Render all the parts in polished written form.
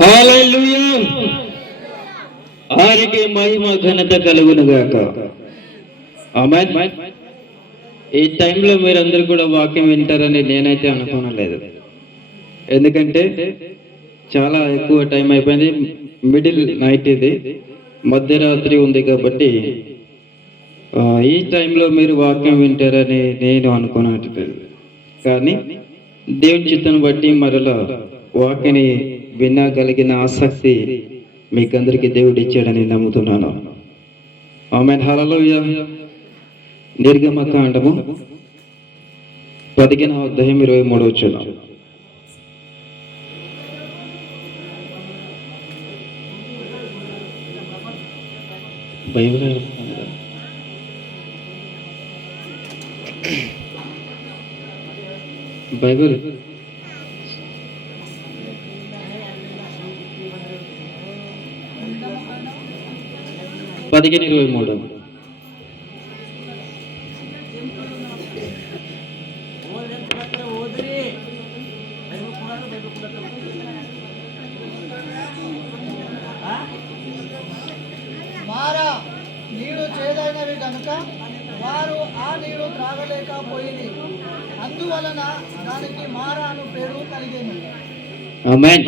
హల్లెలూయా. ఆయనకి మహిమ ఘనత కలుగును గాక. ఆమేన్. ఈ టైంలో మీరందరూ కూడా వాక్యం వింటారని నేనైతే అనుకోనలేదు. ఎందుకంటే చాలా ఎక్కువ టైం అయిపోయింది. మిడిల్ నైట్ ఇది, మధ్యరాత్రి ఉంది కాబట్టి ఈ టైంలో మీరు వాక్యం వింటారని నేను అనుకోనట్లేదు. కానీ దేవుని చిత్తాన్ని బట్టి మరలా వాక్యని వినగలిగిన ఆసక్తి మీకందరికీ దేవుడు ఇచ్చాడని నమ్ముతున్నాను. ఆమేన్. హల్లెలూయా. నిర్గమకాండము 15వ అధ్యాయం 23వ వచనం. Bible Bible 15:23. మారా నీరు చేదైనవి కనుక వారు ఆ నీరు త్రాగలేకపోయింది, అందువలన దానికి మారా అను పేరు కలిగింది. ఆమేన్.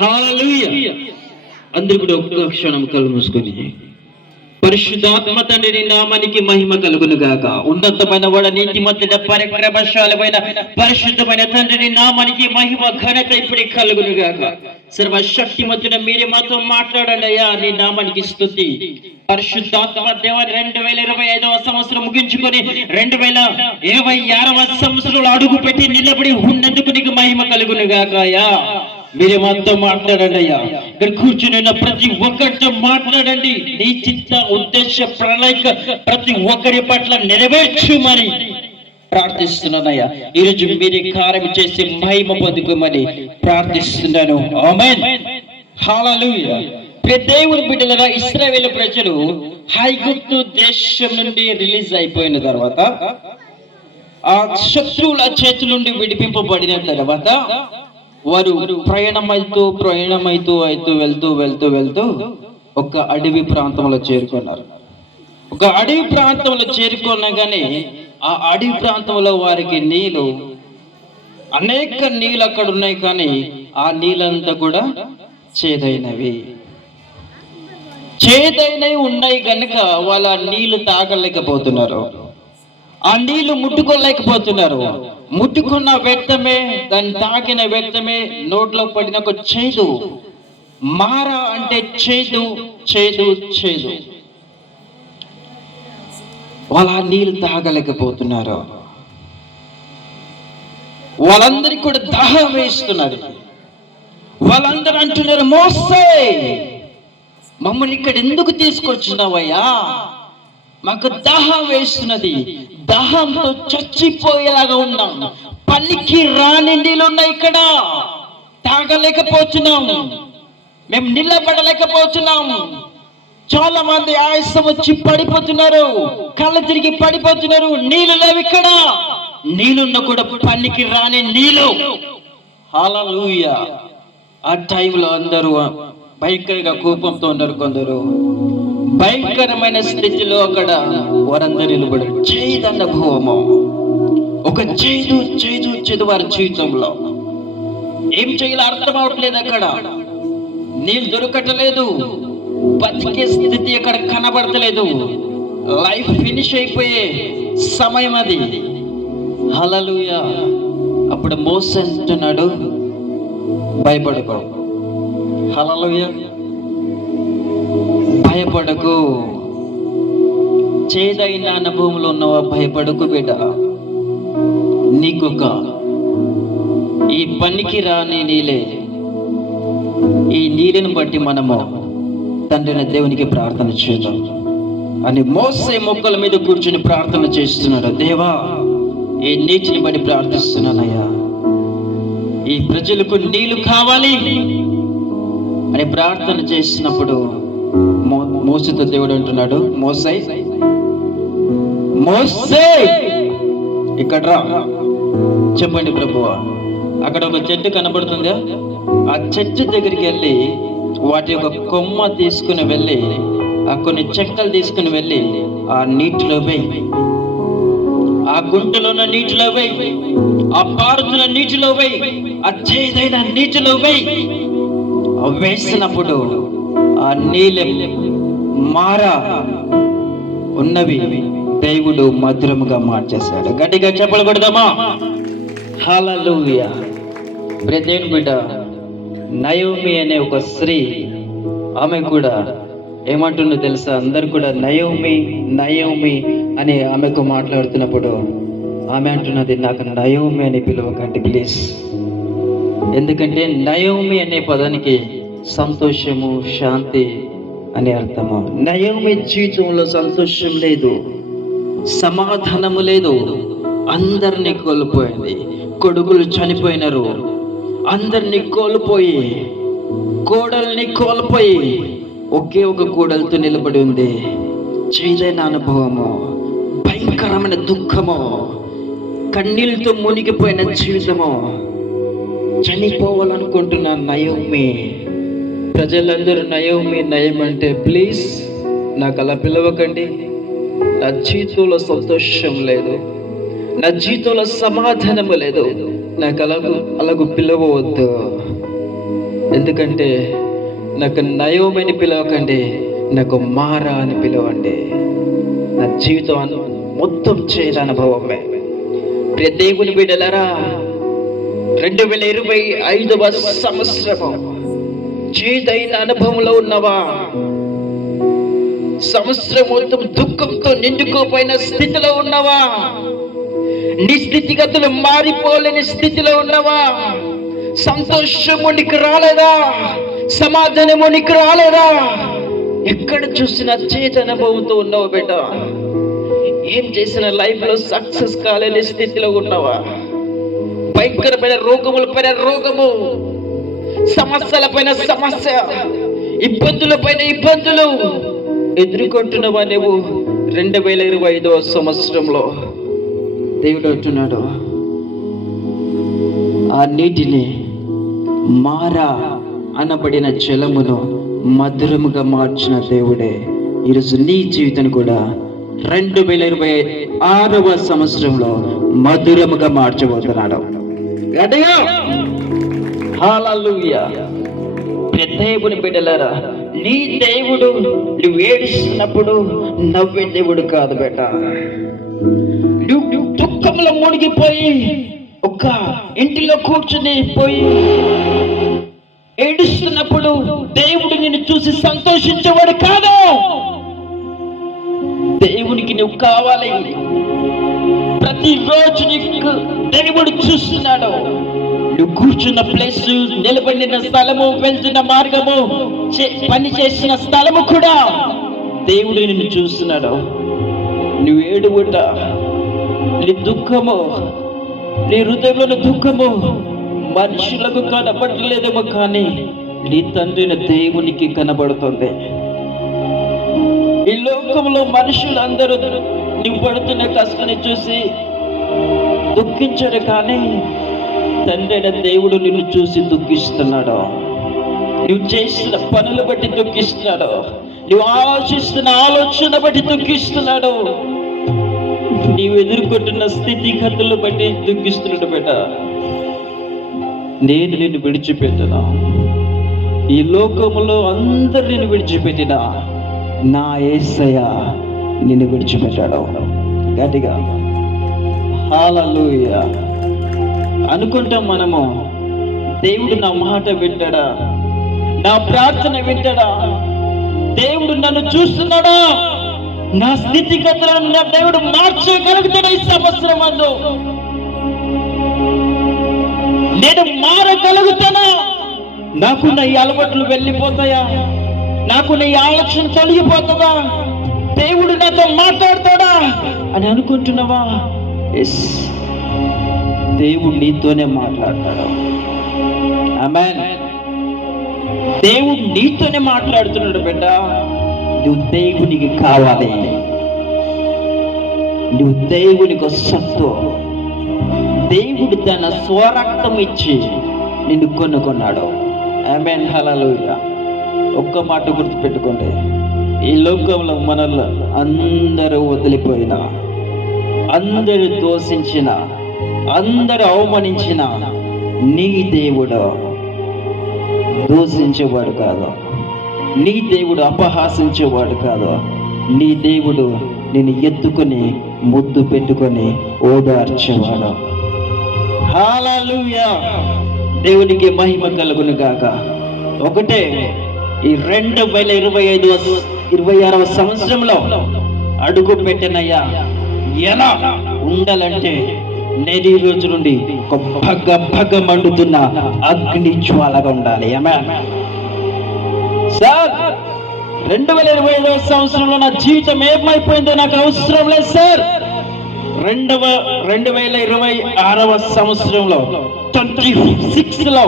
హల్లెలూయా. అందరూ కూడా ఒక్క క్షణం కళ్ళు మూసుకొని, పరిశుద్ధాత్మ తండ్రి నామానికి మహిమ కలుగును గాక. ఉన్నతమైన వాడ నీతిమంతుడ పరాక్రమశాలమైన పరిశుద్ధమైన తండ్రి నామానికి మహిమ ఘనత ఇప్పుడు కలుగును గాక. సర్వశక్తిమంతుడ మీరే మాతో మాట్లాడండి అయ్యా. నీ నామానికి స్తుతి. పరిశుద్ధాత్మ దేవా, 2025వ సంవత్సరం ముగించుకొని 2026వ సంవత్సరంలో అడుగు పెట్టి నిలబడి ఉన్నందుకు నీకు మహిమ కలుగును గాక అయ్యా. మీరే మాతో మాట్లాడండి అయ్యా. ఇక్కడ కూర్చుని ప్రతి ఒక్కరితో మాట్లాడండి. నీ చిత్త ఉద్దేశ ప్రణాళిక ప్రతి ఒక్కరి పట్ల నెరవేర్చుమని ప్రార్థిస్తున్నానయ్యా. ఈరోజు మీరే కార్యం చేసి మహిమ పొందుకోమని ప్రార్థిస్తున్నాను. ఆమేన్. హల్లెలూయా. దేవుని బిడ్డలారా, ఇశ్రాయేలు ప్రజలు ఐగుప్తు దేశం నుండి రిలీజ్ అయిపోయిన తర్వాత, ఆ శత్రువుల చేతుల నుండి విడిపింపబడిన తర్వాత వారు ప్రయాణమైతూ వెళ్తూ ఒక అడవి ప్రాంతంలో చేరుకున్నారు. ఒక అడవి ప్రాంతంలో చేరుకోనగానే ఆ అడవి ప్రాంతంలో వారికి అనేక నీళ్ళు అక్కడ ఉన్నాయి. కానీ ఆ నీళ్ళంతా కూడా చేదైనవి ఉన్నాయి కనుక వాళ్ళ నీళ్లు తాగలేకపోతున్నారు. ఆ నీళ్లు ముట్టుకోలేకపోతున్నారు. ముట్టుకున్న వ్యక్తమే, దాన్ని తాకిన వ్యక్తమే నోట్లో పడిన ఒక చేదు. మారా అంటే చేదు. వాళ్ళ నీళ్లు తాగలేకపోతున్నారు. వాళ్ళందరికీ కూడా దాహం వేస్తున్నారు. వాళ్ళందరూ అంటున్నారు, మోసే మమ్మల్ని ఇక్కడ ఎందుకు తీసుకొచ్చినావయ్యా? మాకు దాహం వేస్తున్నది, దాహంతో చచ్చిపోయేలాగా ఉన్నాం. పనికి రాని నీళ్ళు ఉన్నాయి, ఇక్కడ తాగలేకపోతున్నాం, మేము నిలబడలేకపోతున్నాం. చాలా మంది ఆయాసం వచ్చి పడిపోతున్నారు, కళ్ళు తిరిగి పడిపోతున్నారు. నీళ్ళు లేవు ఇక్కడ. నీళ్ళున్న కూడా పనికి రాని నీళ్ళు. హల్లెలూయా. ఆ టైంలో అందరూ భయంకరంగా కోపంతో ఉన్నారు. కొందరు భయంకరమైన స్థితిలో అక్కడ వారందరూ నిలబడారు. చేదన్న అనుభవము, ఒక చేదు వారి జీవితంలో. ఏం చేయాలో అర్థం అవట్లేదు. అక్కడ నీళ్ళు దొరకట్లేదు, బతికే స్థితి అక్కడ కనబడతలేదు. లైఫ్ ఫినిష్ అయిపోయే సమయం అది. హల్లెలూయా. అప్పుడు మోసే అంటున్నాడు, భయపడకు. హల్లెలూయా. భయపడకు. చేదైన అనుభవంలో ఉన్నవా? భయపడకు బిడ్డ. నీకొక ఈ పనికి రాని నీలే, ఈ నీళ్ళను బట్టి మనము తండ్రి దేవునికి ప్రార్థన చేద్దాం అని మోసే మొక్కల మీద కూర్చొని ప్రార్థన చేస్తున్నాడు. దేవా, ఈ నీటిని బట్టి ప్రార్థిస్తున్నానయ్యా, ఈ ప్రజలకు నీళ్లు కావాలి అని ప్రార్థన చేసినప్పుడు మోసేతో దేవుడు అంటున్నాడు, మోసే ఇక్కడ రా. చెప్పండి ప్రభువా, అక్కడ ఒక చెట్టు కనబడుతుందా? ఆ చెట్టు దగ్గరికి వెళ్ళి వాటి యొక్క కొమ్మ తీసుకుని వెళ్ళి ఆ కొన్ని చెక్కలు తీసుకుని వెళ్ళి ఆ నీటిలో వేయి, ఆ గుంటలో ఉన్న నీటిలో వేయి, ఆ పారుతున్న నీటిలో వేయి, ఆ చేదైన నీటిలో వేయి. వేసినప్పుడు ఆ నీళ్ళ మార ఉన్నవి దేవుడు మధురముగా మార్చేశాడు. గట్టిగా చెప్పలు కొడదామా? హల్లెలూయా. దేవుని బిడ్డ నయోమి అనే ఒక స్త్రీ, ఆమె కూడా ఏమంటుందో తెలుసా? అందరు కూడా నయోమి నయోమి అని ఆమెకు మాట్లాడుతున్నప్పుడు ఆమె అంటున్నది, నాకు నయోమి అని పిలవకండి ప్లీజ్. ఎందుకంటే నయోమి అనే పదానికి సంతోషము, శాంతి అని అర్థము. నయోమి జీవితంలో సంతోషం లేదు, సమాధానము లేదు. అందరినీ కోల్పోయింది. కొడుకులు చనిపోయినారు, అందరినీ కోల్పోయి, కోడల్ని కోల్పోయి ఒకే ఒక కోడలతో నిలబడి ఉంది. చేదైన అనుభవము, భయంకరమైన దుఃఖము, కన్నీళ్ళతో మునిగిపోయిన జీవితము, చనిపోవాలనుకుంటున్న నయోమి. ప్రజలందరూ నయోమి నయం అంటే ప్లీజ్ నాకు అలా పిలవకండి. నా జీవితంలో సంతోషం లేదు, నా జీవితంలో సమాధానము లేదు, నాకు అలాగూ పిలవవద్దు. ఎందుకంటే నాకు నయోమని పిలవకండి, నాకు మారా అని పిలవండి. నా జీవితం మొత్తం చేదు అనుభవమే. ప్రియ దేవుని బిడ్డలారా, 2025వ సంవత్సరము చేదైన అనుభవంలో ఉన్నవా? సంవత్సరం మొత్తం దుఃఖంతో నిండుకోపోయిన స్థితిలో ఉన్నవా? నీ స్థితిగతులు మారిపోలేని స్థితిలో ఉన్నవా? సంతోషము నీకు రాలేదా? సమాధానము నీకు రాలేదా? ఎక్కడ చూసినా చేదు అనుభవంతో ఉన్నావు బిడ్డ. ఏం చేసిన లైఫ్ లో సక్సెస్ కాలేని స్థితిలో ఉన్నావా? భయంకరమైన రోగముల పైన రోగము, సమస్యల పైన సమస్య, ఇబ్బందుల పైన ఇబ్బందులు ఎదుర్కొంటున్నావా నువ్వు? 2025వ సంవత్సరంలో దేవుడు అంటున్నాడు, ఆ నీటిని మారా అనబడిన జలమును మధురముగా మార్చిన దేవుడే ఈరోజు నీ జీవితం కూడా 2026వ సంవత్సరంలో మధురముగా మార్చబోతున్నాడు. గట్టిగా హల్లెలూయా. దేవుని బిడ్డలారా, నీ దేవుడు నువ్వు ఏడుస్తున్నప్పుడు నవ్వే దేవుడు కాదు బేట. నువ్వు దుఃఖంలో మునిగిపోయి ఒక ఇంటిలో కూర్చుని పోయి ఏడుస్తున్నప్పుడు దేవుడు నిన్ను చూసి సంతోషించేవాడు కాదు. దేవునికి నువ్వు కావాలి. ప్రతిరోజు నీకు దేవుడు చూస్తున్నాడు. నువ్వు కూర్చున్న ప్లేస్, నిలబడిన స్థలము, వెళ్తున్న మార్గము, పని చేసిన స్థలము కూడా దేవుడు నిన్ను చూస్తున్నాడు. నువ్వు ఏడుగుట, నీ దుఃఖము, నీ హృదయంలో దుఃఖము మనుషులకు కనబడలేదేమో, కానీ నీ తండ్రిని దేవునికి కనబడుతుంది. ఈ లోకంలో మనుషులందరూ నువ్వు పడుతున్న కష్టాన్ని చూసి దుఃఖించరు, కానీ తండ్రి అయిన దేవుడు నిన్ను చూసి దుఃఖిస్తున్నాడు. నువ్వు చేస్తున్న పనులు బట్టి దుఃఖిస్తున్నాడు. నువ్వు ఆలోచిస్తున్న ఆలోచన బట్టి దుఃఖిస్తున్నాడు. నీవు ఎదుర్కొంటున్న స్థితిగతులను బట్టి దుఃఖిస్తున్నాడు బిడ్డ. నేను నిన్ను విడిచిపెట్టినా, ఈ లోకములో అందరు నిన్ను విడిచిపెట్టినా నా యేసయ్య నిన్ను విడిచిపెట్టాడు. గట్టిగా హల్లెలూయా అనుకుంటాం మనము. దేవుడు నా మాట వింటాడా? నా ప్రార్థన వింటాడా? దేవుడు నన్ను చూస్తున్నాడా? నా స్థితిగతులను నా దేవుడు మార్చగలుగుతాడా? ఈ సంవత్సరం అందు నేను మారగలుగుతానా? నాకున్న ఈ అలవాట్లు వెళ్ళిపోతాయా? నాకున్న ఈ ఆలోచన తొలగిపోతుందా? దేవుడు నాతో మాట్లాడతాడా అని అనుకుంటున్నావా? ఎస్, దేవుడు నీతోనే మాట్లాడతాడు. ఆమేన్. దేవుడు నీతోనే మాట్లాడుతున్నాడు బిడ్డ. నువ్వు దేవునికి కావాలి. నువ్వు దేవునికి సత్తు, దేవుడు తన స్వరక్తం ఇచ్చి నిన్ను కొనుక్కున్నాడు. ఆమేన్, హల్లెలూయా. ఒక్క మాట గుర్తుపెట్టుకోండి, ఈ లోకంలో మనల్ని అందరూ వదిలిపోయినా, అందరూ దోషించిన, అందరూ అవమానించిన, నీ దేవుడు దూషించేవాడు కాదు, నీ దేవుడు అపహాసించేవాడు కాదు. నీ దేవుడు నిన్ను ఎత్తుకొని ముద్దు పెట్టుకొని ఓదార్చేవాడు. హల్లెలూయా. దేవునికి మహిమ కలుగును గాక. ఒకటే, ఈ 2026వ సంవత్సరంలో అడుగు పెట్టనయ్యా, ఎలా ఉండాలంటే నేను ఈ రోజు నుండి ఒక భగ మండుతున్న అగ్ని జ్వాలగా ఉండాలి. ఆమేన్. సార్, 2025వ సంవత్సరంలో నా జీవితం ఏమైపోయిందో నాకు అవసరం లేదు సార్. 2026వ సంవత్సరంలో 26లో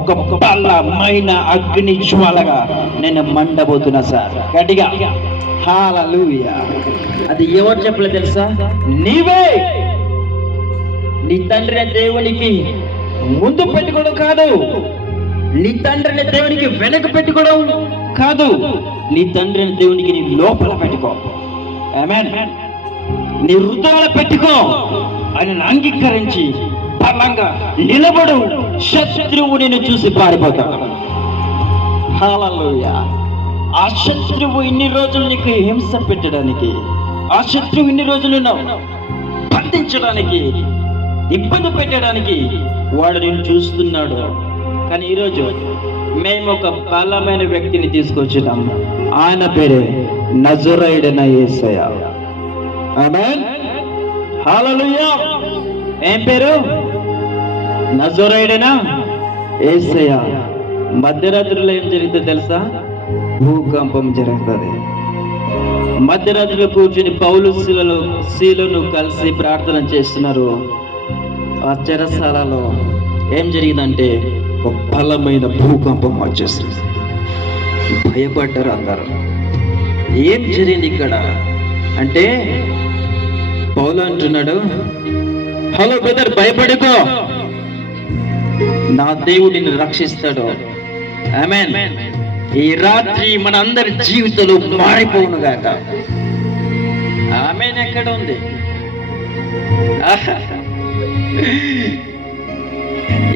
ఒక బలమైన అగ్ని జ్వాలగా నేను మండబోతున్నా సార్. గట్టిగా హల్లెలూయా. అది ఎవరు చెప్పలేదు తెలుసా? నీవే. నీ తండ్రి దేవునికి ముందు పెట్టుకోవడం కాదు, నీ తండ్రిని దేవునికి వెనక పెట్టుకోవడం కాదు, నీ తండ్రిని దేవునికి నీ లోపల పెట్టుకో. ఆమేన్. నీ హృదయాల పెట్టుకో. అని అంగీకరించి బలంగా నిలబడు. శత్రువు నిన్ను చూసి పారిపోతాడు. హల్లెలూయా. ఆ శత్రువు ఇన్ని రోజులు నీకు హింస పెట్టడానికి, ఆ శత్రువు ఇన్ని రోజులు బంధించడానికి, ఇబ్బంది పెట్టడానికి వాడు నేను చూస్తున్నాడు. కానీ ఈరోజు మేము ఒక బలమైన వ్యక్తిని తీసుకొచ్చినాం. ఆయన పేరే నజరేయుడైన యేసయ్య. ఆమేన్, హల్లెలూయా. ఏం పేరు? నజరేయుడైన యేసయ్య. మధ్యరాత్రిలో ఏం జరుగుతుందో తెలుసా? భూకంపం జరుగుతుంది. మధ్యరాత్రిలో కూర్చుని పౌలు శీలను కలిసి ప్రార్థన చేస్తున్నారు. ఆ చెరసాలలో ఏం జరిగిందంటే ఒక బలమైన భూకంపం వచ్చేసింది. భయపడ్డారు అందరూ. ఏం జరిగింది ఇక్కడ అంటే పౌలు అంటున్నాడు, హలో బ్రదర్, భయపడుకో, నా దేవుడిని రక్షిస్తాడు. ఆమేన్. ఈ రాత్రి మన అందరి జీవితంలో మారిపోవును గాక. ఆమేన్. ఎక్కడ ఉంది?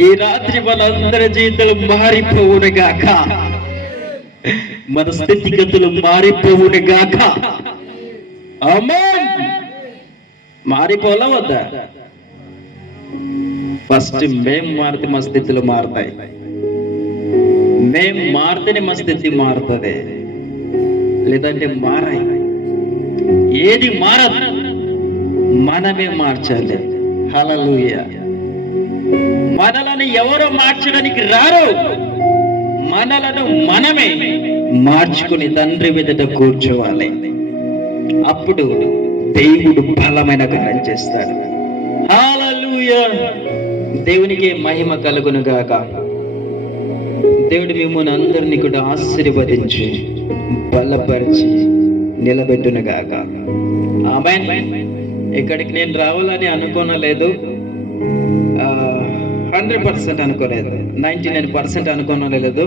ఈ రాత్రి మన అందరి జీవితాలు మారిపోవును గాక. మన స్థితిగతులు మారిపోవును గాక. ఆమేన్. మారిపోలా వద్దా? ఫస్ట్ మేము మారితే మా స్థితిలో మారుతాయి. మేము మారితేనే మా స్థితి మారుతుంది, లేదంటే మారాయి. ఏది మారదు, మనమే మార్చాలి. హల్లెలూయా. మనలను ఎవరో మార్చడానికి రారు, మనలను మనమే మార్చుకుని తండ్రి ఎదుట కూర్చోవాలి. అప్పుడు దేవుడు బలమైన కార్యం చేస్తాడు. హల్లెలూయా. దేవునికి మహిమ కలుగును గాక. దేవుడు మిమ్మల్ని అందరినీ కూడా ఆశీర్వదించి బలపరిచి నిలబెట్టును గాక. ఆమేన్. ఇక్కడికి నేను రావాలని అనుకోనలేదు, 100% అనుకోలేదు, 99% అనుకోనలేదు,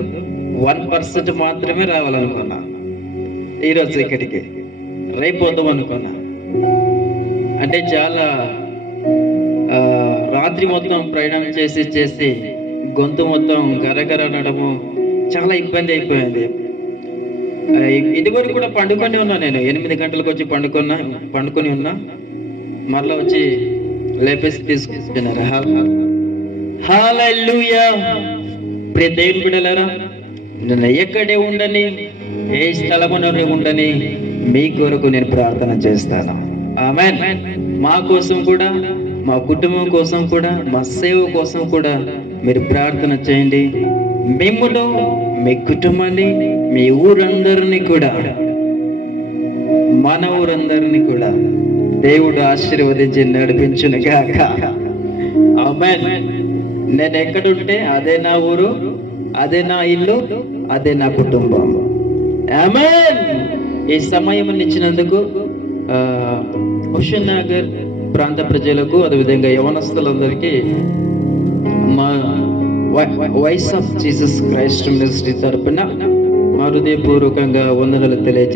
1% మాత్రమే రావాలనుకున్నా. ఈరోజు ఇక్కడికి రేపు వద్దాం అనుకున్నా. అంటే చాలా రాత్రి మొత్తం ప్రయాణం చేసి గొంతు మొత్తం గరగర అనడము చాలా ఇబ్బంది అయిపోయింది. ఇదివరకు కూడా పండుకొని ఉన్నా. నేను 8 గంటలకు వచ్చి పండుకొని ఉన్నా. మరలా వచ్చి లేపేసి తీసుకుంటున్నారు. హల్లెలూయా. ప్రియ దేవుని బిడ్డలారా, నేను ఎక్కడే ఉండని, ఏ స్థలములోనే ఉండని, మీ కొరకు నేను ప్రార్థన చేస్తాను. ఆమేన్. మా కోసం కూడా, మా కుటుంబం కోసం కూడా, మా సేవ కోసం కూడా మీరు ప్రార్థన చేయండి. మిమ్మును, మీ కుటుంబాన్ని, మీ ఊరందరినీ కూడా, మన ఊరందరినీ కూడా దేవుడు ఆశీర్వదించి నడిపించును గాక. ఆమేన్. నేను ఎక్కడుంటే అదే నా ఊరు, అదే నా ఇల్లు, అదే నా కుటుంబం. ఆమేన్. ఈ సమయం ఇచ్చినందుకు హుస్సేన్ నగర్ ప్రాంత ప్రజలకు అదేవిధంగా యవనస్తులందరికీ మా voice of Jesus Christ ministry తరపున మా హృదయపూర్వకంగా వందనలు తెలియజేస్తాను.